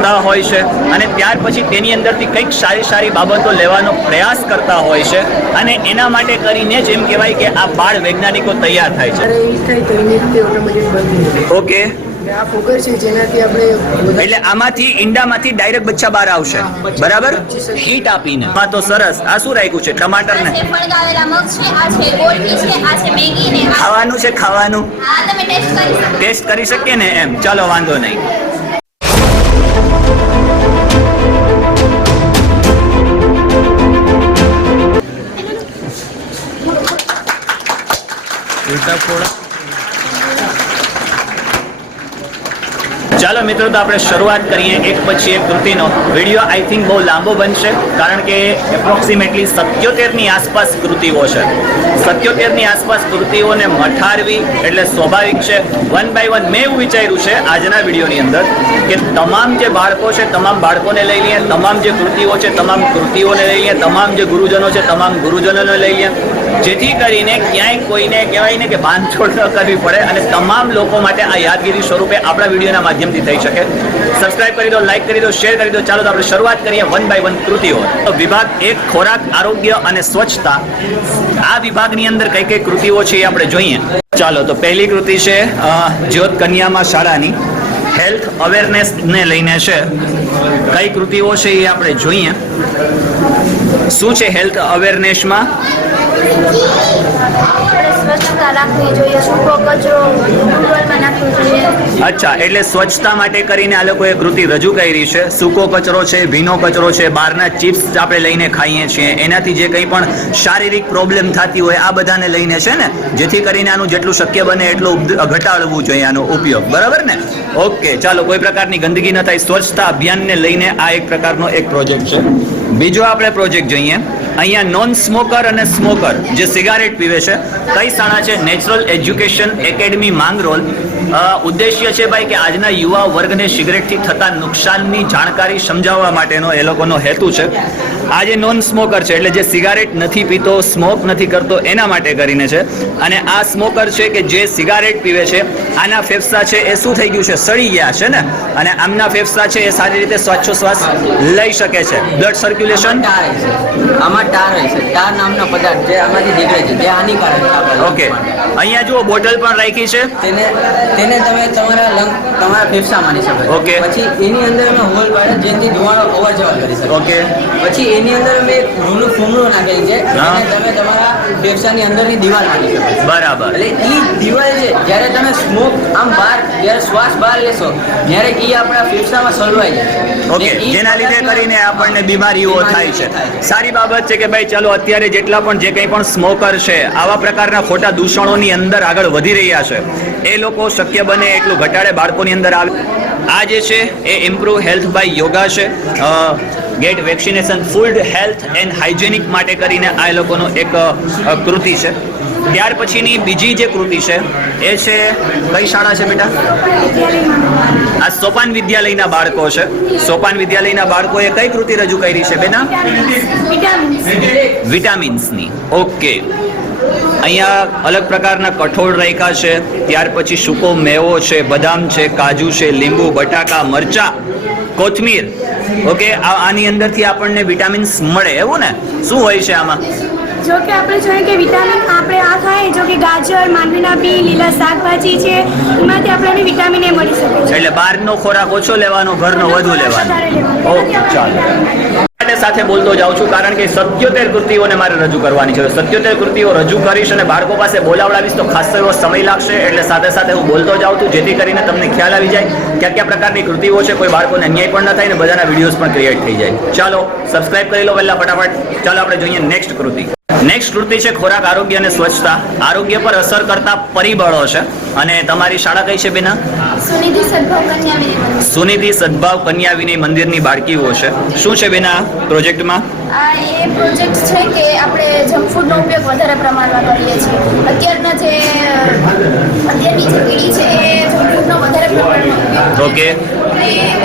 કરતા હોય છે અને ત્યાર પછી તેની અંદરથી કંઈક સારી સારી બાબતો લેવાનો પ્રયાસ કરતા હોય છે અને એના માટે કરીને જ એમ કહેવાય કે આ બાળ વૈજ્ઞાનિકો તૈયાર થાય છે. ઓકે. એટલે આમાંથી ઈંડામાંથી ડાયરેક્ટ બચ્ચા બહાર આવશે. બરાબર? હીટ આપીને. હા તો સરસ. આ શું રાખ્યું છે? ટમાટર ને. છે ફળગાવેલા મગ છે આ છે ગોળકી છે આ છે મેગી ને આ ખાવાનું છે ખાવાનું. આ તમે ટેસ્ટ કરી શકો. ટેસ્ટ કરી શકીએ ને એમ? ચાલો વાંધો નહીં. ચાલો મિત્રો, તો આપણે શરૂઆત કરીએ એક પછી એક કૃતિનો. વીડિયો આઈ થિંક બહુ લાંબો બનશે, કારણ કે એપ્રોક્સિમેટલી સત્યોતેરની આસપાસ કૃતિઓ છે. સત્યોતેરની આસપાસ કૃતિઓને મઠારવી એટલે સ્વાભાવિક છે. વન બાય વન મેં એવું વિચાર્યું છે આજના વિડીયોની અંદર કે તમામ જે બાળકો છે, તમામ બાળકોને લઈ લઈએ તમામ જે કૃતિઓ છે, તમામ કૃતિઓને લઈ લઈએ તમામ જે ગુરુજનો છે, તમામ ગુરુજનોને લઈ લઈએ જેથી કરીને ક્યાંય કોઈને કહેવાય ને કે બાંધછોડ ન કરવી પડે અને તમામ લોકો માટે આ યાદગીરી સ્વરૂપે આપણા વિડીયોના માધ્યમથી થઈ શકે. સબસ્ક્રાઇબ કરી દો લાઈક કરી દો શેર કરી દો. ચાલો તો આપણે શરૂઆત કરીએ વન બાય વન કૃતિઓ. તો વિભાગ એક, ખોરાક, આરોગ્ય અને સ્વચ્છતા. આ વિભાગની અંદર કઈ કઈ કૃતિઓ છે એ આપણે જોઈએ. ચાલો તો પહેલી કૃતિ છે જ્યોત કન્યામાં શાળાની. હેલ્થ અવેરનેસ ને લઈને છે. કઈ કૃતિઓ છે એ આપણે જોઈએ. શું છે હેલ્થ અવેરનેસમાં અચ્છા, એટલે સ્વચ્છતા માટે કરીને આ લોકોએ કૃતિ રજૂ કરી છે. સૂકો કચરો છે, ભીનો કચરો છે, બહારના ચિપ્સ આપણે લઈને ખાઈએ છીએ. એનાથી જે કંઈ પણ શારીરિક પ્રોબ્લેમ થતી હોય, આ બધાને લઈને છે ને, જેથી કરીને આનું જેટલું શક્ય બને એટલું ઘટાડવું જોઈએ આનો ઉપયોગ. બરાબર ને? ઓકે, ચાલો, કોઈ પ્રકારની ગંદકી ન થાય. સ્વચ્છતા અભિયાનને લઈને આ એક પ્રકારનો એક પ્રોજેક્ટ છે. બીજો આપણે પ્રોજેક્ટ જોઈએ. અહીંયા નોન સ્મોકર અને સ્મોકર જે સિગારેટ પીવે છે, કઈ શાળા છે? Natural education academy Mangrol. ઉદ્દેશ્ય છે ભાઈ કે આજના યુવા વર્ગને સિગરેટથી થતા નુકસાનની જાણકારી સમજાવવા માટેનો એ લોકોનો હેતુ છે. આ જે નોન સ્મોકર છે એટલે જે સિગારેટ નથી પીતો સ્મોક નથી કરતો એના માટે કરીને છે. અને આ સ્મોકર છે કે જે સિગારેટ પીવે છે આના ફેફસા છે એ શું થઈ ગયું છે? સડી ગયા છે ને? અને આમના ફેફસા છે એ સારી રીતે શ્વાસોશ્વાસ લઈ શકે છે. બ્લડ સર્ક્યુલેશન આમાં ટાર હોય છે. ટાર નામનો પદાર્થ જે આમાંથી નીકળે છે જે હાનિકારક ઓકે અહીંયા જુઓ બોટલ પણ રાખી છે. તેને તેને તમે તમારા લંગ તમારા ફેફસા માની શકો ઓકે. પછી એની અંદર અમે હોલ પાડે જેથી ધુમાડો અવર જવા કરી શકો ઓકે. પછી એની અંદર અમે રૂનું ફૂમડું નાખેલી છે અને તમે તમારા ફેફસાની અંદરની દિવાલ માની શકો બરાબર. એટલે ઈ દિવાલ છે જ્યારે તમે સ્મોક આમ બહાર જ્યારે શ્વાસ બહાર લેશો ત્યારે ઈ આપણા ફેફસામાં સલવાઈ જાય. ઓકે. જેના લીધે કરીને આપણને બીમારીઓ થાય છે. થાય છે. સારી બાબત છે કે ભાઈ ચાલો અત્યારે જેટલા પણ જે કંઈ પણ સ્મોકર છે આવા પ્રકારના ખોટા દૂષણોની અંદર આગળ વધી રહ્યા છે. એ લોકો શક્ય બને એટલું ઘટાડે બાળકોની અંદર આવે. આ જે છે, એ ઇમ્પ્રુવ હેલ્થ બાય યોગા છે. Get vaccination food health and hygienic માટે કરીને આ લોકોનો એક કૃતિ છે. ત્યાર પછીની બીજી જે કૃતિ છે, એ છે, કઈ શાળા છે બેટા? આ સોપાન વિદ્યાલયના બાળકો છે. સોપાન વિદ્યાલયના બાળકોએ કઈ કૃતિ રજૂ કરી છે, બેના? વિટામિન્સની. ઓકે. અહીંયા અલગ પ્રકારના કઠોળ રાખ્યા છે. ત્યાર પછી સૂકો મેવો છે, બદામ છે, કાજુ છે, લીંબુ, બટાકા, મરચા, કોથમીર. ઓકે આની અંદરથી આપણને વિટામિન્સ મળે, એવું ને? શું હોય છે આમાં? જો કે આપણે જોઈએ કે વિટામિન આપણે આ ખાય જો કે ગાજર માંડવીના બી લીલા શાકભાજી છે એમાંથી આપણને વિટામિન એ મળી શકે છે. એટલે બહારનો ખોરાક ઓછો લેવાનો ઘરનો વધુ લેવાનો. ઓકે ચાલો. સાથે બોલતો જાઉં છું કારણ કે સત્યોતેર કૃતિઓને મારે રજૂ કરવાની છે. સત્યોતેર કૃતિઓ રજૂ કરીશ અને બાળકો પાસે બોલાવડાવીશ તો ખાસ એવો સમય લાગશે એટલે સાથે સાથે હું બોલતો જાઉં છું જેથી કરીને તમને ખ્યાલ આવી જાય કયા કયા પ્રકારની કૃતિઓ છે. કોઈ બાળકોને અન્યાય પણ ન થાય ને બધાના વિડીયોઝ પણ ક્રિએટ થઈ જાય. ચાલો સબસ્ક્રાઇબ કરી લો પહેલા ફટાફટ. ચાલો આપણે જોઈએ નેક્સ્ટ કૃતિ. નેક્સ્ટ કૃતિ છે ખોરાક આરોગ્ય અને સ્વચ્છતા. આરોગ્ય પર અસર કરતા પરિબળો છે. અને તમારી શાળા કઈ છે બેના? સુનિધિ સદભાવ કન્યા વિનય સુનિધિ સદભાવ કન્યા વિનય મંદિરની બાળકીઓ છે. શું છે બેના પ્રોજેક્ટમાં? આ એ પ્રોજેક્ટ છે કે આપણે જંક ફૂડનો ઉપયોગ વધારે પ્રમાણમાં કરીએ છીએ. અત્યારના જે અત્યારની જે પેઢી છે એ જંક ફૂડનો વધારે પ્રમાણમાં ઓકે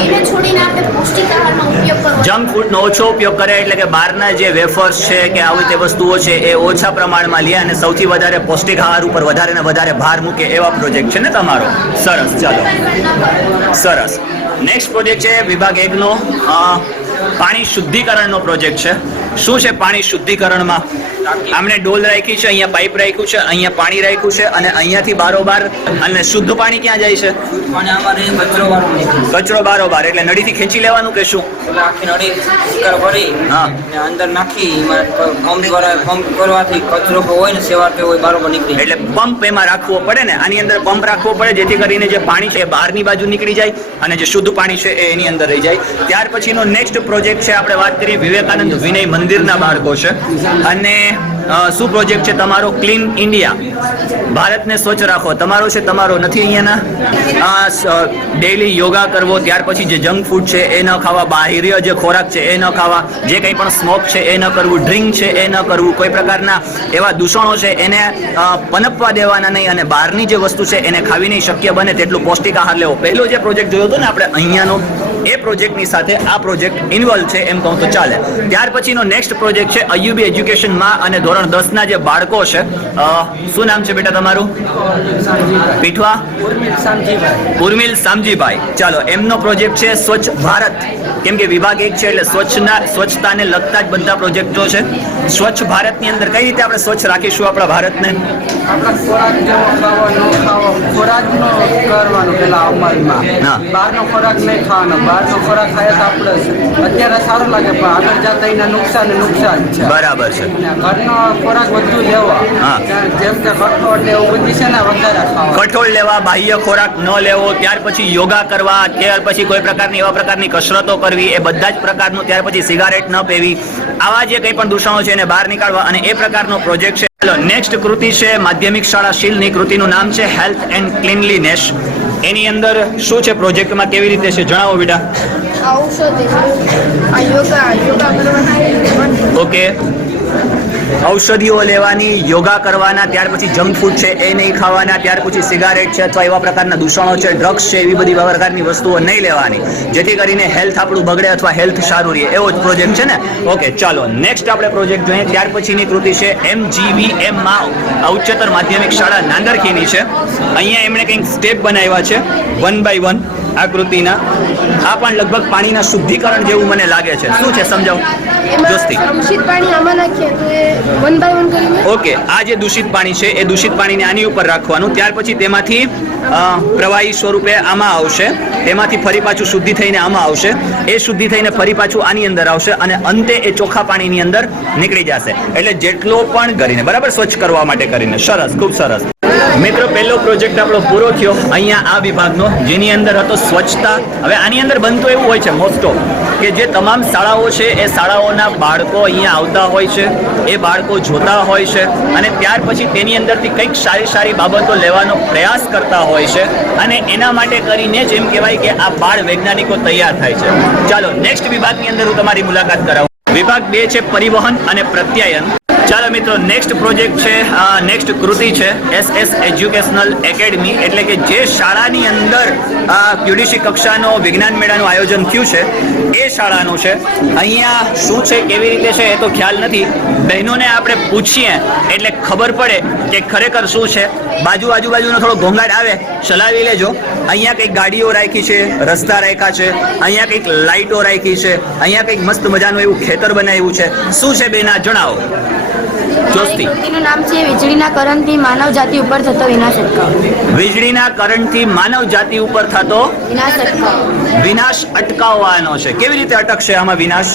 એને છોડીને આપણે પૌષ્ટિક આહારનો ઉપયોગ કરવો જંક ફૂડનો ઓછો ઉપયોગ કરે એટલે કે બહારના જે વેફર્સ છે કે આવી તે વસ્તુઓ છે, એ ઓછા પ્રમાણમાં લે અને સૌથી વધારે પૌષ્ટિક આહાર ઉપર વધારે ને વધારે ભાર મૂકે એવા પ્રોજેક્ટ છે ને તમારો? સરસ, ચાલો. સરસ. નેક્સ્ટ પ્રોજેક્ટ છે વિભાગ એકનો પાણી શુદ્ધિકરણનો પ્રોજેક્ટ છે. શું છે પાણી શુદ્ધિકરણમાં? આમણે ડોલ રાખી છે, અહીંયા પાઇપ રાખ્યું છે, અહીંયા પાણી રાખ્યું છે અને અહીંયાથી બારોબાર અને શુદ્ધ પાણી ક્યાં જાય છે? કચરો બારોબાર, એટલે નળીથી ખેંચી લેવાનું કે શું? પંપ કરવાથી કચરો હોય ને નીકળી એટલે પંપ એમાં રાખવો પડે ને, આની અંદર પંપ રાખવો પડે, જેથી કરીને જે પાણી છે એ બહારની બાજુ નીકળી જાય અને જે શુદ્ધ પાણી છે એ એની અંદર રહી જાય. ત્યાર પછીનો નેક્સ્ટ પ્રોજેક્ટ છે, આપણે વાત કરીએ વિવેકાનંદ વિનય મંદિરના બાળકો છે. અને શું પ્રોજેક્ટ છે તમારો? ક્લીન ઇન્ડિયા ભારતને સ્વચ્છ રાખો. તમારો છે, તમારો. નથી અહીંયાના? ડેઈલી યોગા કરવો, ત્યાર પછી જે જંક ફૂડ છે, એ ન ખાવા. બાહ્ય જે ખોરાક છે, એ ન ખાવા. જે કંઈ પણ સ્મોક છે, એ ન કરવું. ડ્રિંક છે, એ ન કરવું. કોઈ પ્રકારના એવા દૂષણો છે, એને પનપવા દેવાના નહીં અને બહારની જે વસ્તુ છે, એને ખાવી નહીં શક્ય બને તેટલું પૌષ્ટિક આહાર લેવો. પહેલો જે પ્રોજેક્ટ જોયો હતો ને આપણે અહીંયાનો એ પ્રોજેક્ટની સાથે આ પ્રોજેક્ટ ઇન્વોલ્વ છે એમ કહું તો ચાલે. ત્યાર પછીનો નેક્સ્ટ પ્રોજેક્ટ છે અયુબી એજ્યુકેશનમાં અને ધોરણ દસના જે બાળકો છે શું નામ છે બેટા તમારું? પીઠવા? ઉર્મિલ સામજીભાઈ. ચાલો એમનો પ્રોજેક્ટ છે સ્વચ્છ ભારત. કેમ કે વિભાગ એક છે એટલે સ્વચ્છના સ્વચ્છતાને લગતા જ બધા પ્રોજેક્ટો છે. સ્વચ્છ ભારતની અંદર કઈ રીતે આપણે સ્વચ્છ રાખીશું આપણા ભારતને? હા. બહારનો ખોરાક ખાય તો આપણે અત્યારે સારું લાગે પણ આગળ જતા એના નુકસાન નુકસાન છે. બરાબર છે. ઘરનો ખોરાક વધુ લેવા. જેમ કે કઠોળ એવું બધી છે ને વધારે ખાવા. કઠોળ લેવા બાહ્ય ખોરાક ન લેવો ત્યાર પછી યોગા કરવા ત્યાર પછી કોઈ પ્રકારની એવા પ્રકારની કસરતો કરવી એ બધા જ પ્રકારનું ત્યાર પછી સિગારેટ ન પીવી. આવા જે કંઈ પણ દૂષણો છે એને બહાર નીકાળવા અને એ પ્રકારનો પ્રોજેક્ટ છે નેક્સ્ટ કૃતિ છે માધ્યમિક શાળા શીલની. કૃતિનું નામ છે હેલ્થ એન્ડ ક્લીનલીનેસ એની અંદર શું છે પ્રોજેક્ટમાં કેવી રીતે છે? જણાવો બેટા. ઓકે ઔષધિઓ લેવાની, યોગા કરવાના, ત્યાર પછી જંક ફૂડ છે એ નહીં ખાવાના, ત્યાર પછી સિગારેટ છે અથવા એવા પ્રકારના દૂષણો છે, ડ્રગ્સ છે, એવી બધી પ્રકારની વસ્તુઓ નહીં લેવાની. જેથી કરીને હેલ્થ આપણું બગડે અથવા હેલ્થ સારું રહે. એવો જ પ્રોજેક્ટ છે ને? ઓકે ચાલો નેક્સ્ટ આપણે પ્રોજેક્ટ જોઈએ. ત્યાર પછીની કૃતિ છે એમ જીવી એમ માં ઉચ્ચતર માધ્યમિક શાળા નાંદરખીની છે. અહીંયા એમણે કંઈક સ્ટેપ બનાવ્યા છે વન બાય વન આ કૃતિના આ પણ લગભગ પાણીના શુદ્ધિકરણ જેવું મને લાગે છે. શું છે સમજાવો? દોસ્તી દૂષિત પાણી આમાં નાખીએ તો એ વન બાય વન કરીને ઓકે આ જે દૂષિત પાણી છે એ દૂષિત પાણીને આની ઉપર રાખવાનું. ત્યાર પછી તેમાંથી પ્રવાહી સ્વરૂપે આમાં આવશે. તેમાંથી ફરી પાછું શુદ્ધિ થઈને આમાં આવશે. એ શુદ્ધિ થઈને ફરી પાછું આની અંદર આવશે અને અંતે એ ચોખ્ખા પાણીની અંદર નીકળી જશે. એટલે જેટલો પણ કરીને બરાબર? સ્વચ્છ કરવા માટે કરીને. સરસ ખૂબ સરસ. મિત્રો, પહેલો પ્રોજેક્ટ આપણો પૂરો થયો અહીંયા આ વિભાગનો, જેની અંદર હતો સ્વચ્છતા. હવે આની અંદર બનતું એવું હોય છે મોસ્ટ ઓફ કે જે તમામ શાળાઓ છે, એ શાળાઓના બાળકો અહીંયા આવતા હોય છે, એ બાળકો જોતા હોય છે, અને ત્યાર પછી તેની અંદરથી કંઈક સારી સારી બાબતો લેવાનો પ્રયાસ કરતા હોય છે, અને એના માટે કરીને જ એમ કહેવાય કે આ બાળ વૈજ્ઞાનિકો તૈયાર થાય છે. ચાલો નેક્સ્ટ વિભાગની અંદર હું તમારી મુલાકાત કરાવું. વિભાગ બે છે પરિવહન અને પ્રત્યાયન. ચાલો મિત્રો નેક્સ્ટ પ્રોજેક્ટ છે નેક્સ્ટ કૃતિ છે એસ એસ એજ્યુકેશનલ એકેડમી એટલે કે જે શાળાની અંદર ક્યુડીસી કક્ષાનો વિજ્ઞાન મેળાનું આયોજન થયું છે, એ શાળાનું છે. અહીંયા શું છે, કેવી રીતે છે, એ તો ખ્યાલ નથી. બહેનોને આપણે પૂછીએ, એટલે ખબર પડે કે ખરેખર શું છે. બાજુ આજુબાજુનો થોડો ઘોંઘાટ આવે, ચલાવી લેજો. અહીંયા કંઈક ગાડીઓ રાખી છે, રસ્તા રાખ્યા છે, અહીંયા કંઈક લાઇટો રાખી છે, અહીંયા કંઈક મસ્ત મજાનું એવું ખેતર બનાવ્યું છે. શું છે બેના જણાવો. જોસ્તી કૃતિનું નામ છે વીજળીના કરંટથી માનવ જાતિ ઉપર થતો વિનાશ અટકાવો વીજળીના કરંટથી માનવ જાતિ ઉપર થતો વિનાશ અટકાવો વિનાશ અટકાવવાનો છે. કેવી રીતે અટકશે આમાં વિનાશ?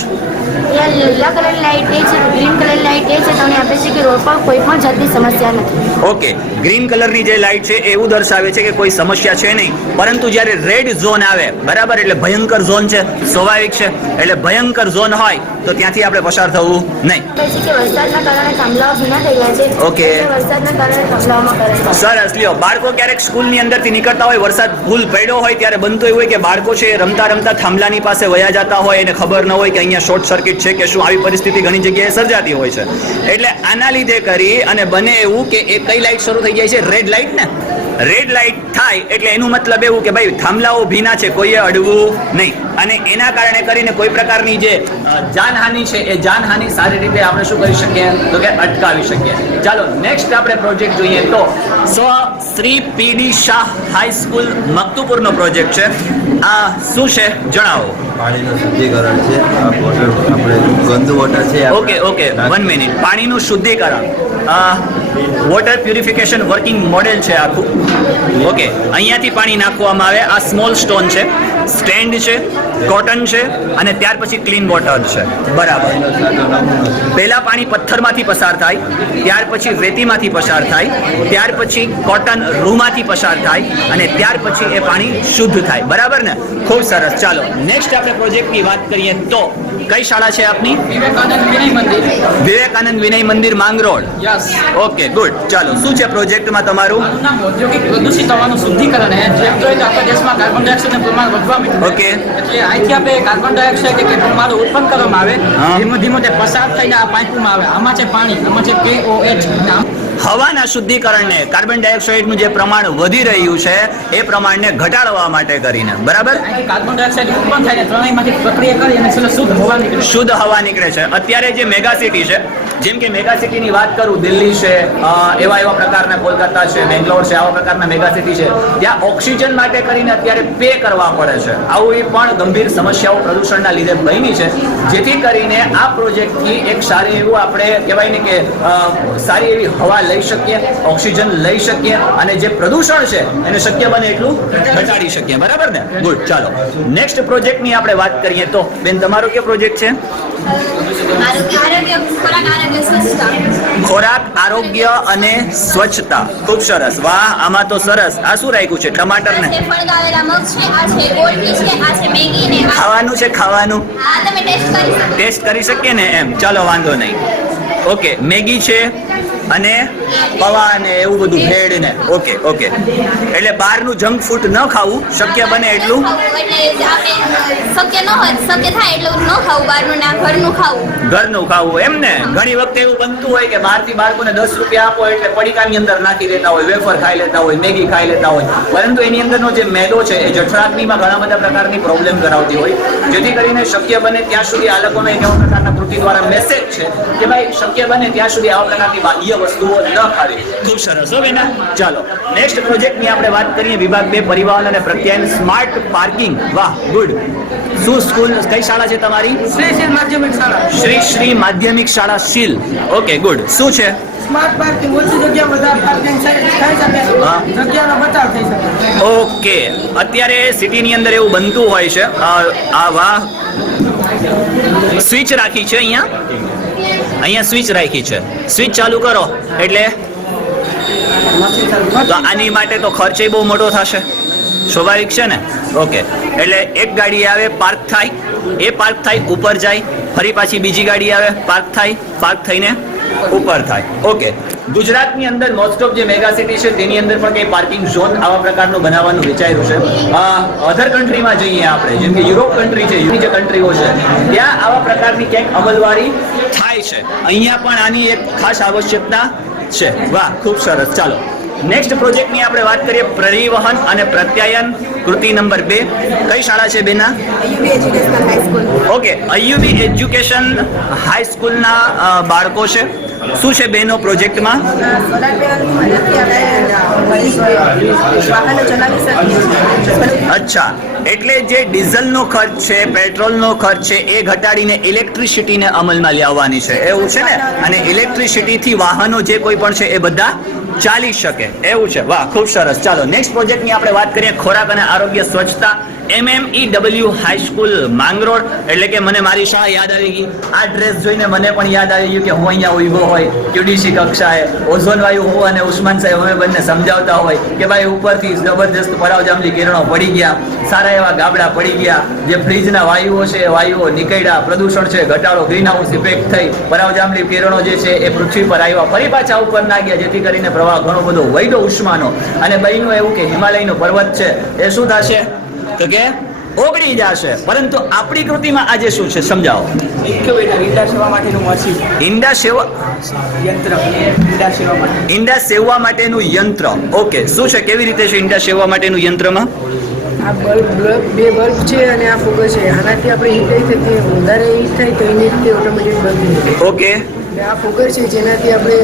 લીલા કલર લાઇટ એ છે ગ્રીન કલર લાઇટ એ છે. તમને આપે છે કે રોડ પર કોઈ પણ જાતની સમસ્યા નથી. ઓકે ગ્રીન કલરની જે લાઇટ છે એવું દર્શાવે છે કે કોઈ સમસ્યા છે નહીં. પરંતુ જ્યારે રેડ ઝોન આવે બરાબર? એટલે ભયંકર ઝોન છે સ્વાભાવિક છે. એટલે ભયંકર ઝોન હોય તો ત્યાંથી આપણે પસાર થવું નહીં. કે વરસાદના કારણે થાંભલાઓ ભીના થઈ ગયા છે. ઓકે. વરસાદના કારણે થાંભલાઓમાં કરંટ સરસ લ્યો. બાળકો ક્યારેક સ્કૂલની અંદરથી નીકળતા હોય વરસાદ ભૂલ પડ્યો હોય ત્યારે બનતું એવું હોય કે બાળકો છે રમતા રમતા થાંભલાની પાસે વયા જતા હોય એને ખબર ન હોય કે અહીંયા શોર્ટ સર્કિટ છે કે શું આવી પરિસ્થિતિ ઘણી જગ્યાએ સર્જાતી હોય છે. એટલે આના લીધે કરી અને બને એવું કે એ કઈ લાઈટ શરૂ થઈ જાય છે? રેડ લાઈટ ને? રેડ લાઈટ થાય એટલે એનું મતલબ એવું કે ભાઈ થાંભલાઓ ભીના છે, કોઈએ અડવું નહીં. અને એના કારણે કરીને કોઈ પ્રકારની જે જાનહાનિ છે એ જાનહાનિ સારી રીતે આપણે શું કરી શકીએ તો કે અટકાવી શકીએ. ચાલો નેક્સ્ટ આપણે પ્રોજેક્ટ જોઈએ તો so Shri PD Shah high school મકતુપુરનો project છે. આ શું છે? જણાવો. પાણીનું શુદ્ધિકરણ છે. આ વોટર આપણે ગંદુ વોટર છે ઓકે ઓકે વન મિનિટ પાણીનું શુદ્ધિકરણ. વોટર પ્યુરિફિકેશન વર્કિંગ મોડેલ છે આખું. ઓકે અહીંયાથી પાણી નાખવામાં આવે. આ સ્મોલ સ્ટોન છે. સ્ટેન્ડ છે. કોટન છે અને ત્યાર પછી ક્લીન વોટર છે. બરાબર. પહેલા પાણી પથ્થરમાંથી પસાર થાય ત્યાર પછી રેતીમાંથી પસાર થાય ત્યાર પછી કોટન રૂમાંથી પસાર થાય અને ત્યાર પછી એ પાણી શુદ્ધ થાય. બરાબર ને? ખૂબ સરસ. ચાલો નેક્સ્ટ આપણે પ્રોજેક્ટની વાત કરીએ તો કઈ શાળા છે આપની? વિવેકાનંદ વિનય મંદિર. માંગરોળ. ઓકે ગુડ ચાલો શું છે પ્રોજેક્ટમાં તમારું? ઔદ્યોગિક પ્રદૂષિત હવાનું શુદ્ધિકરણ ઓકે એટલે અહીંથી આપણે કાર્બન ડાયોક્સાઇડ કે પ્રમાણ ઉત્પન્ન કરવામાં આવે ધીમે ધીમે તે પસાર થઈને આ પાઇપમાં આવે. આમાં છે પાણી આમાં છે KOH હવાના શુદ્ધિકરણને કાર્બન ડાયોક્સાઇડનું જે પ્રમાણ વધી રહ્યું છે એ પ્રમાણને ઘટાડવા માટે કરીને. બરાબર? કાર્બન ડાયોક્સાઇડ ઉત્પન્ન થાય ત્રણેયમાંથી પ્રક્રિયા કરી અને શુદ્ધ હવા નીકળે શુદ્ધ હવા નીકળે છે. અત્યારે જે મેગા સિટી છે જેમ કે મેગા સિટીની વાત કરું દિલ્હી છે એવા એવા પ્રકારના કોલકાતા છે બેંગ્લોર છે આવા પ્રકારના મેગા સિટી છે ત્યાં ઓક્સિજન માટે કરીને અત્યારે પે કરવા પડે છે. આવું એ પણ ગંભીર સમસ્યાઓ પ્રદૂષણના લીધે બની છે. જેથી કરીને આ પ્રોજેક્ટથી એક સારી એવું આપણે કહેવાય ને કે સારી એવી હવા લઈ શકીએ ઓક્સિજન લઈ શકીએ અને જે પ્રદૂષણ છે એને શક્ય બને એટલું ઘટાડી શકીએ. બરાબર ને? ગુડ ચાલો. નેક્સ્ટ પ્રોજેક્ટની આપણે વાત કરીએ તો બેન તમારો કે પ્રોજેક્ટ છે? ખોરાક આરોગ્ય અને સ્વચ્છતા. ખૂબ સરસ. વાહ આમાં તો સરસ. આ શું રાખ્યું છે? ટમાટર ને? ખાવાનું છે ખાવાનું? ટેસ્ટ કરી શકીએ ને એમ? ચાલો વાંધો નહીં. ઓકે મેગી છે અને પૌવા અને એવું બધું ભેળ ને ઓકે ઓકે એટલે બહારનું જંક ફૂડ ન ખાવું શક્ય બને એટલું. શક્ય ન ખાવું એમ ને? ઘણી વખતે એવું બનતું હોય કે બહારથી બાળકોને દસ રૂપિયા આપો એટલે પડીકાની અંદર નાખી દેતા હોય, વેફર ખાઈ લેતા હોય, મેગી ખાઈ લેતા હોય. પરંતુ એની અંદરનો જે મેદો છે, એ જઠરાગ્નિમાં ઘણા બધા પ્રકારની પ્રોબ્લેમ કરાવતી હોય. જેથી કરીને શક્ય બને ત્યાં સુધી આ લોકોને એવા પ્રકારના કૃતિ દ્વારા મેસેજ છે કે ભાઈ શક્ય બને ત્યાં સુધી આવા પ્રકારની બાહ્ય વસ્તુઓ ન ખાવી. ખૂબ સરસ. હો બેના ચાલો. નેક્સ્ટ પ્રોજેક્ટની આપણે વાત કરીએ વિભાગ બે પરિવહન અને પ્રત્યાયન. સ્માર્ટ પાર્કિંગ વાહ ગુડ શું સ્કૂલ કઈ શાળા છે તમારી? શ્રી શ્રી માધ્યમિક શાળા. શ્રી શ્રી માધ્યમિક શાળા શીલ. ઓકે ગુડ શું છે? સ્માર્ટ પાર્કિંગ ઓછી જગ્યા વધારે પાર્કિંગ થઈ શકે. જગ્યાનો બચાવ થઈ શકે. ઓકે અત્યારે સિટીની અંદર એવું બનતું હોય છે. આ વાહ. સ્વિચ રાખી છે અહીંયા. અહીંયા સ્વિચ રાખી છે. સ્વિચ ચાલુ કરો. એટલે? તો આની માટે તો ખર્ચે બહુ મોટો થશે. સ્વાભાવિક છે ને? ઓકે એટલે એક ગાડી આવે પાર્ક થાય. એ પાર્ક થાય, ઉપર જાય. ફરી પાછી બીજી ગાડી આવે પાર્ક થાય. પાર્ક થઈને ઉપર થાય. ઓકે ગુજરાતની અંદર મોસ્ટ ઓફ જે મેગા સિટી છે, તેની અંદર પણ કંઈ પાર્કિંગ ઝોન આવા પ્રકારનું બનાવવાનું વિચાર્યું છે. અધર કન્ટ્રીમાં જઈએ આપણે. જેમ કે યુરોપ કન્ટ્રી છે યુની જે કન્ટ્રીઓ છે. ત્યાં આવા પ્રકારની ક્યાંક અમલવારી થાય છે. અહીંયા પણ આની એક ખાસ આવશ્યકતા છે. વાહ, ખૂબ સરસ. ચાલો. નેક્સ્ટ પ્રોજેક્ટની આપણે વાત કરીએ પરિવહન અને પ્રત્યાયન. કૃતિ નંબર બે. કઈ શાળા છે બેના ઓકે અયુબી એજ્યુકેશન હાઈસ્કૂલના બાળકો છે. શું છે બેનો પ્રોજેક્ટમાં? અચ્છા એટલે જે ડીઝલનો ખર્ચ છે પેટ્રોલનો ખર્ચ છે એ ઘટાડીને ઇલેક્ટ્રિસિટીને અમલમાં લાવવાની છે. એવું છે ને? અને ઇલેક્ટ્રિસિટીથી વાહનો જે કોઈ પણ છે એ બધા ચાલી શકે. એવું છે. વાહ, ખૂબ સરસ. ચાલો નેક્સ્ટ પ્રોજેક્ટની આપણે વાત કરીએ. ખોરાક અને આરોગ્ય સ્વચ્છતા એમએમઈ ડબલ્યુ હાઈસ્કૂલ માંગરોળ. એટલે કે મને મારી શાહ યાદ આવી ગઈ. આ ડ્રેસ જોઈને મને પણ યાદ આવી ગયું કે હું અહીંયા ઊભો હોય ક્યુડીસી કક્ષાએ. ઓઝોન વાયુ હું અને ઉસ્માન સાહેબ અમે બંને સમજાવતા હોય કે ભાઈ ઉપરથી જબરજસ્ત પરાવજામલી કિરણો પડી ગયા. સારા એવા ગાબડા પડી ગયા. જે ફ્રીજના વાયુઓ છે વાયુઓ નીકળ્યા. પ્રદૂષણ છે, ઘટાડો ગ્રીન હાઉસ ઇફેક્ટ થઈ. પરાવજામલી કિરણો જે છે, એ પૃથ્વી પર આવ્યા. ફરી પાછા ઉપર ના ગયા જેથી કરીને પ્રવાહ ઘણો બધો વૈદો ઉષ્માનો. અને બહેનો એવું કે હિમાલયનો પર્વત છે. એ શું થશે? તો કે ઓગળી જશે. પરંતુ આપણી કૃતિમાં આજે શું છે? સમજાવો. ઈંડા સેવા માટેનું મશીન. ઈંડા સેવા યંત્ર. ઈંડા સેવા માટે. ઈંડા સેવવા માટેનું યંત્ર. ઓકે શું છે? કેવી રીતે છે ઈંડા સેવવા માટેનું યંત્રમાં? આ બલ્બ બલ્બ બે બલ્બ છે અને આ ફોકસ છે. આનાથી આપણે હીટ થઈ વધારે હીટ થાય તો એની રીતે ઓટોમેટિક બંધ ઓકે. આ ફોકસ છે જેનાથી આપણે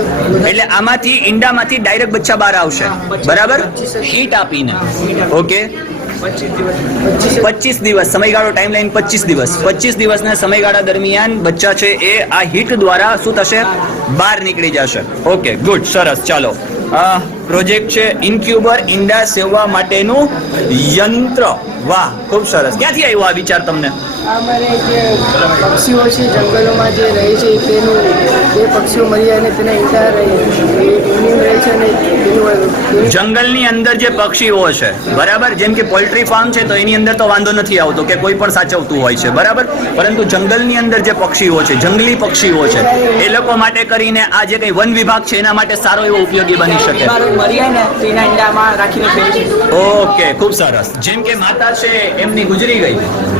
એટલે આમાંથી ઈંડામાંથી ડાયરેક્ટ બચ્ચા બહાર આવશે. બરાબર? હીટ આપીને. ઓકે. પચીસ દિવસ. સમયગાળો ટાઈમ લાઈન પચીસ દિવસ. પચીસ દિવસના સમયગાળા દરમિયાન બચ્ચા છે એ આ હીટ દ્વારા શું થશે? બહાર નીકળી જશે. ઓકે ગુડ સરસ. ચાલો. આ પ્રોજેક્ટ છે ઇન્ક્યુબર ઈંડા સેવવા માટેનું યંત્ર. વાહ, ખૂબ સરસ. ક્યાંથી આવ્યો આ વિચાર તમને? અમારે જે પક્ષીઓ છે જંગલોમાં જે રહે છે તેનું જે પક્ષીઓ મરી અને તેના ઈંડા રહે રહે છે અને જંગલની અંદર જે પક્ષીઓ છે બરાબર? જેમ કે પોલ્ટ્રી ફાર્મ છે તો એની અંદર તો વાંધો નથી આવતો કે કોઈ પણ સાચવતું હોય છે બરાબર? પરંતુ જંગલની અંદર જે પક્ષીઓ છે જંગલી પક્ષીઓ છે એ લોકો માટે કરીને આ જે કઈ વન વિભાગ છે એના માટે સારો એવો ઉપયોગી બની શકે. ઓકે ખૂબ સરસ. જેમ કે માતા છે એમની ગુજરી ગઈ.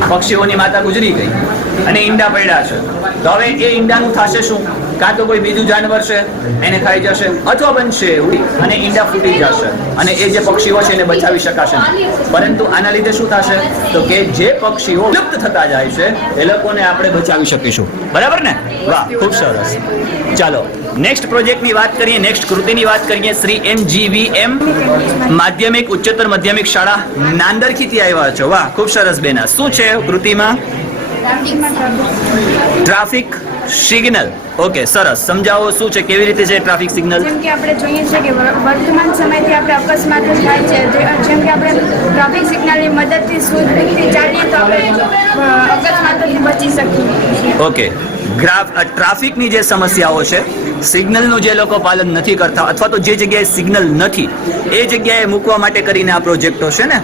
પક્ષીઓની માતા ગુજરી ગઈ અને ઈંડા પડ્યા છે. તો હવે એ ઈંડાનું થશે શું? કાં તો કોઈ બીજું જાનવર છે એને ખાઈ જશે અથવા બનશે અને ઈંડા ફૂટી જશે. અને એ જે પક્ષીઓ છે એને બચાવી શકાશે પરંતુ આના લીધે શું થશે? તો કે જે પક્ષીઓ લુપ્ત થતા જાય છે એ લોકોને આપણે બચાવી શકીશું. બરાબર ને? વાહ ખૂબ સરસ. ચાલો નેક્સ્ટ પ્રોજેક્ટની વાત કરીએ નેક્સ્ટ કૃતિની વાત કરીએ. શ્રી એમ જીવી એમ માધ્યમિક ઉચ્ચતર માધ્યમિક શાળા નાંદરખીથી આવ્યા છો. વાહ ખૂબ સરસ બેના. શું છે કૃતિમાં? ટ્રાફિક સિગ્નલ ઓકે સરસ. સમજાવો શું છે કેવી રીતે છે ટ્રાફિક સિગ્નલ જેમ કે આપણે જોઈએ છે કે વર્તમાન સમયથી આપણે અકસ્માતો થાય છે. જેમ કે આપણે ટ્રાફિક સિગ્નલની મદદથી રીતે ચાલીએ તો આપણે અકસ્માતોથી બચી શકીએ. ઓકે. ગ્રાફ ટ્રાફિકની જે સમસ્યાઓ છે સિગ્નલનું જે લોકો પાલન નથી કરતા અથવા તો જે જગ્યાએ સિગ્નલ નથી એ જગ્યાએ મૂકવા માટે કરીને આ પ્રોજેક્ટો છે ને?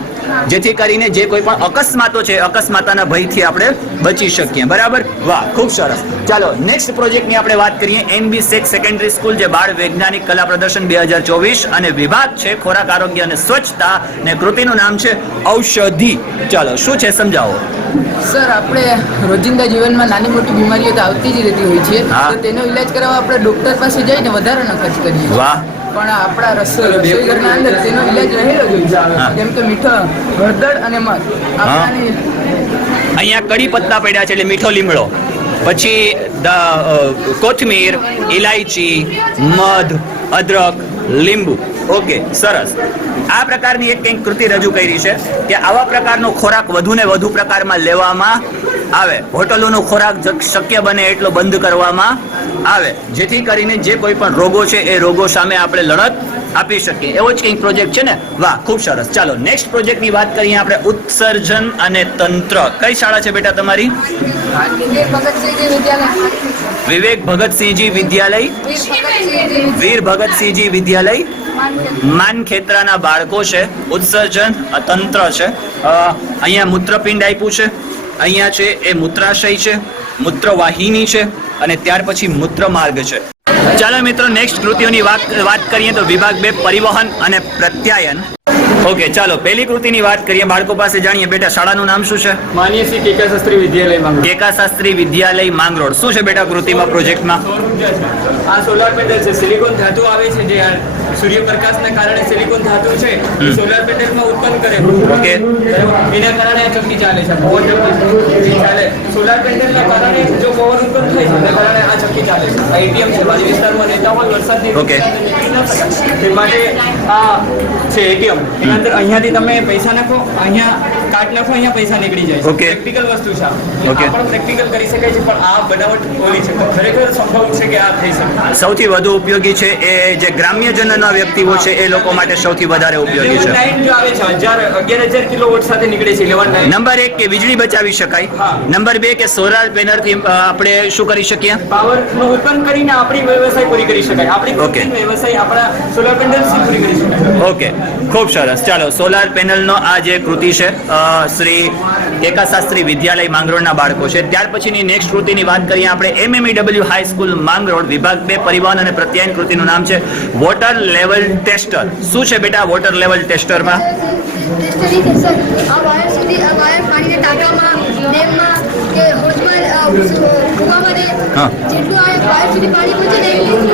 જેથી કરીને જે કોઈ પણ અકસ્માતો છે અકસ્માતાના ભયથી આપણે બચી શકીએ. બરાબર? વાહ ખૂબ સરસ. ચાલો નેક્સ્ટ પ્રોજેક્ટની આપણે વાત કરીએ. એમબી સેક સેકન્ડરી સ્કૂલ જે બાળ વૈજ્ઞાનિક કલા પ્રદર્શન બે હજાર ચોવીસ અને વિભાગ છે ખોરાક આરોગ્ય અને સ્વચ્છતા ને કૃતિનું નામ છે ઔષધિ. ચાલો શું છે સમજાવો? સર આપણે રોજિંદા જીવનમાં નાની મોટી બીમારીઓ તો આવતી જ રહેતી હોય છે. તો તેનો ઇલાજ કરવા આપણે ડોક્ટર પાસે જઈને વધારાનો ખર્ચ કરીએ. વાહ. પણ આપણા રસો રસોઈ ઘરના અંદર તેનો ઇલાજ રહેલો જ હોય હા. છે જેમ કે મીઠો હળદર અને મધ. અહીંયા કડી પત્તા પડ્યા છે એટલે મીઠો લીમડો. પછી કોથમીર ઇલાયચી મધ અદરક લીંબુ. ઓકે સરસ. આ પ્રકારની એક કંઈક કૃતિ રજૂ કરી છે કે આવા પ્રકારનો ખોરાક વધુ ને વધુ પ્રકારમાં લેવામાં આવે. હોટલોનો ખોરાક શક્ય બને એટલો બંધ કરવામાં આવે. જેથી કરીને જે કોઈ પણ રોગો છે એ રોગો સામે આપણે લડત આપી શકીએ. એવો જ કંઈક પ્રોજેક્ટ છે ને? વાહ ખૂબ સરસ. ચાલો નેક્સ્ટ પ્રોજેક્ટની વાત કરીએ આપણે ઉત્સર્જન અને તંત્ર. કઈ શાળા છે બેટા તમારી? વિવેક ભગતસિંહજી વિદ્યાલય. વિવેક ભગતસિંહજી વિદ્યાલય? વીર ભગતસિંહજી વિદ્યાલય? માનખેત્રાના બાળકો છે. ઉત્સર્જન તંત્ર છે. અહીંયા મૂત્રપિંડ આપ્યું છે. અહીંયા છે એ મૂત્રાશય છે મૂત્રવાહિની છે અને ત્યાર પછી મૂત્રમાર્ગ છે. ચાલો મિત્રો નેક્સ્ટ કૃતિઓની વાત વાત કરીએ તો વિભાગ બે પરિવહન અને પ્રત્યાયન. ઓકે ચાલો પહેલી કૃતિની વાત કરીએ બાળકો પાસે જાણીએ. બેટા શાળાનું નામ શું છે? માનીએ છીએ ટીકા શાસ્ત્રી વિદ્યાલયમાં કેકા શાસ્ત્રી વિદ્યાલય માંગરોળ. શું છે બેટા કૃતિમાં પ્રોજેક્ટમાં? આ સોલાર પેનલ છે સિલિકોન ધાતુ આવે છે જે સૂર્યપ્રકાશના કારણે સિલિકોન ધાતુ છે એ સોલાર પેનલમાં ઉત્પન્ન કરે. ઓકે. એના કારણે આ ચક્કી ચાલે છે. પવન ચાલે. સોલાર પેનલના કારણે જો પવન ઉત્પન્ન થાય છે એના કારણે આ ચક્કી ચાલે છે. આઈટીએમ છે બાજુ વિસ્તારમાં રહેતા હોય વરસાદની ઓકે. તે માટે આ છે એટીએમ. એના અંદર અહીંયાથી તમે પૈસા નાખો અહીંયા કાર્ડ નાખો અહીંયા પૈસા નીકળી જાય ઓકે. પ્રેક્ટિકલ વસ્તુ છે ઓકે. પણ પ્રેક્ટિકલ કરી શકાય છે પણ આ બનાવટ ઓલી છે. ખરેખર સંભવ છે કે આ થઈ શકે? સૌથી વધુ ઉપયોગી છે એ જે ગ્રામ્યજનના વ્યક્તિઓ છે એ લોકો માટે સૌથી વધારે ઉપયોગી છે. જો આવે છે હજાર અગિયાર હજાર કિલો વોટ સાથે નીકળે છે ઇલેવન નાઇન નંબર એક કે વીજળી બચાવી શકાય. નંબર બે કે સોલાર પેનલથી આપણે શું કરી શકીએ? પાવરનું ઉત્પન્ન કરીને આપણી વ્યવસાય પૂરી કરી શકાય. આપણી વ્યવસાય આપણા સોલાર પેનલથી પૂરી કરી શકાય. ઓકે ખૂબ સરસ. ચાલો સોલાર પેનલનો આ જે કૃતિ છે શ્રી એકાશાસ્ત્રી વિદ્યાલય માંગરોળના બાળકો છે. ત્યાર પછીની નેક્સ્ટ કૃતિની વાત કરીએ આપણે એમએમઈડબલ્યુ હાઈસ્કૂલ માંગરોળ વિભાગ. બે પરિવહન અને પ્રત્યાયન કૃતિનું નામ છે. વોટર લેવલ ટેસ્ટર શું છે બેટા વોટર લેવલ ટેસ્ટરમાં હા. જેટલું આવે સુધી પાણી પહોંચે ને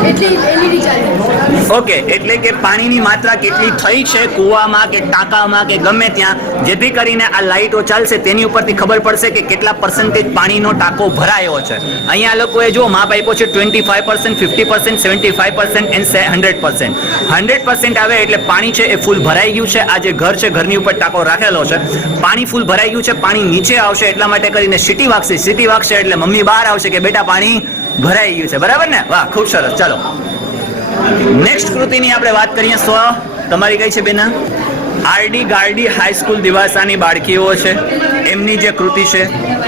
એટલે એલઈડી ચાલે ઓકે, એટલે કે પાણીની માત્રા કેટલી થઈ છે કૂવામાં કે ટાંકામાં કે ગમે ત્યાં જેથી કરીને આ લાઇટો ચાલશે તેની ઉપરથી ખબર પડશે કે કેટલા પર્સન્ટેજ પાણીનો ટાંકો ભરાયો છે. અહીંયા લોકોએ જો માપ આપ્યો છે twenty five percent fifty percent seventy five percent and hundred percent hundred percent આવે એટલે પાણી છે એ ફૂલ ભરાઈ ગયું છે. આ જે ઘર છે, ઘરની ઉપર ટાંકો રાખેલો છે. પાણી ફૂલ ભરાઈ ગયું છે, પાણી નીચે આવશે એટલા માટે કરીને સિટી વાગશે સિટી વાગશે એટલે મમ્મી બહાર આવશે કે બેટા પાણી ભરાઈ ગયું છે. બરાબર ને? વાહ, ખૂબ સરસ. ચાલો. નેક્સ્ટ કૃતિની આપણે વાત કરીએ સ્વ. તમારી કઈ છે બેના? આરડી ગાર્ડી હાઈસ્કૂલ દિવાસાની બાળકીઓ છે. એમની જે કૃતિ છે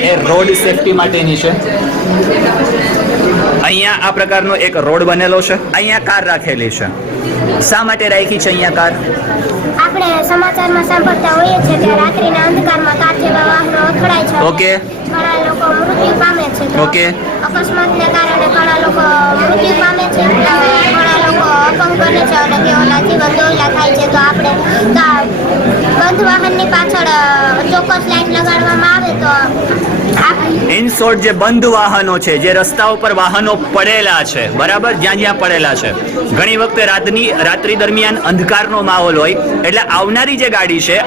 એ રોડ સેફટી માટેની છે. અહીંયા આ પ્રકારનો એક રોડ બનેલો છે. અહીંયા કાર રાખેલી છે. શા માટે રાખી છે અહીંયા કાર? આપણે સમાચારમાં સાંભળતા હોઈએ છીએ કે રાત્રિના અંધકારમાં કાર જેવા વાહનો અથડાય છે. ઓકે. ઘણા લોકો મૃત્યુ પામે છે. ઓકે. અકસ્માતને કારણે ઘણા લોકો મૃત્યુ પામે છે. અપંગ ઇન શોર્ટ જે બંધ વાહનો છે, જે રસ્તા ઉપર વાહનો પડેલા છે, બરાબર? જ્યાં જ્યાં પડેલા છે. ઘણી વખતે રાતની, રાત્રિ દરમિયાન અંધકારનો માહોલ હોય, એટલે આવનારી જે ગાડી છે